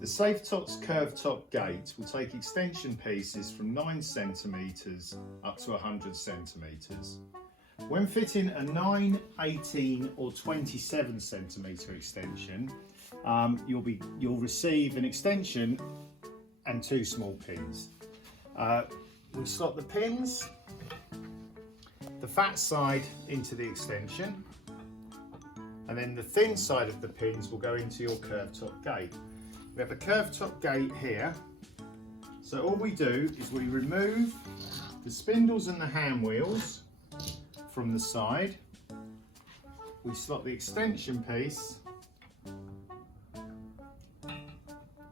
The Safetots curved top gate will take extension pieces from 9 cm up to 100 cm. When fitting a 9, 18 or 27 cm extension, you'll receive an extension and 2 small pins. We slot the pins, the fat side into the extension, and then the thin side of the pins will go into your curved top gate. We have a curved top gate here, so all we do is we remove the spindles and the hand wheels from the side. We slot the extension piece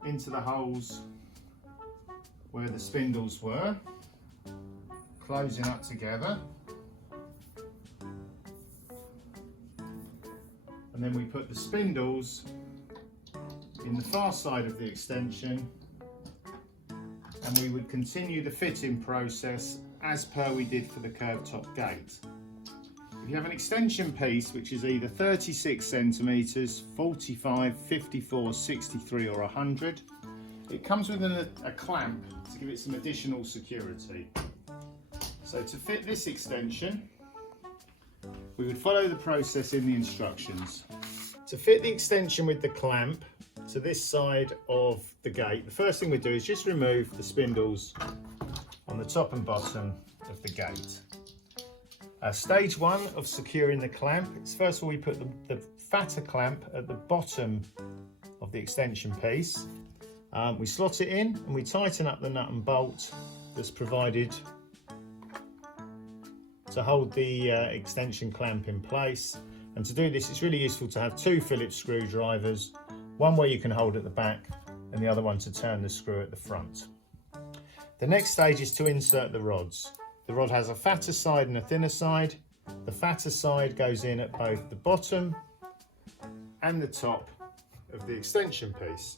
into the holes where the spindles were, closing up together. And then we put the spindles in the far side of the extension, and we would continue the fitting process as per we did for the curved top gate. If you have an extension piece which is either 36 centimeters, 45, 54, 63 or 100, it comes with a clamp to give it some additional security. So to fit this extension, we would follow the process in the instructions. To fit the extension with the clamp to this side of the gate, the first thing we do is just remove the spindles on the top and bottom of the gate. Stage 1 of securing the clamp is, first of all, we put the fatter clamp at the bottom of the extension piece. We slot it in and we tighten up the nut and bolt that's provided to hold the extension clamp in place. And to do this, it's really useful to have 2 Phillips screwdrivers, one where you can hold at the back and the other one to turn the screw at the front. The next stage is to insert the rods. The rod has a fatter side and a thinner side. The fatter side goes in at both the bottom and the top of the extension piece.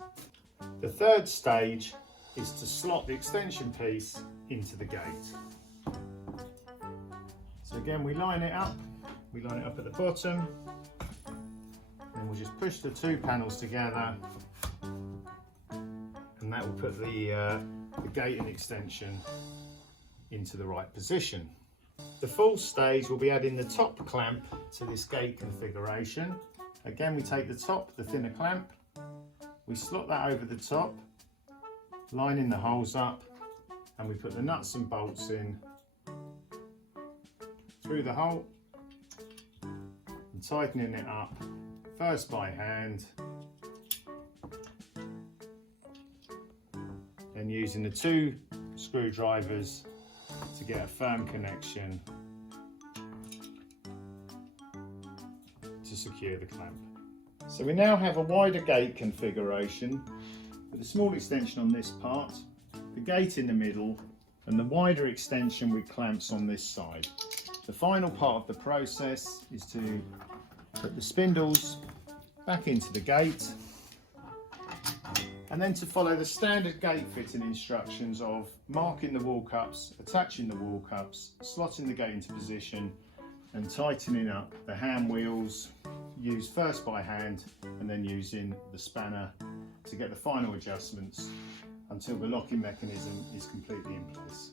The third stage is to slot the extension piece into the gate. So again, we line it up at the bottom, and we'll just push the 2 panels together, and that will put the gate and extension into the right position. The fourth stage will be adding the top clamp to this gate configuration. Again, we take the top, the thinner clamp, we slot that over the top, lining the holes up, and we put the nuts and bolts in through the hole and tightening it up, first by hand, then using the 2 screwdrivers to get a firm connection to secure the clamp. So we now have a wider gate configuration with a small extension on this part, the gate in the middle, and the wider extension with clamps on this side. The final part of the process is to put the spindles back into the gate, and then to follow the standard gate fitting instructions of marking the wall cups, attaching the wall cups, slotting the gate into position and tightening up the hand wheels, used first by hand and then using the spanner to get the final adjustments until the locking mechanism is completely in place.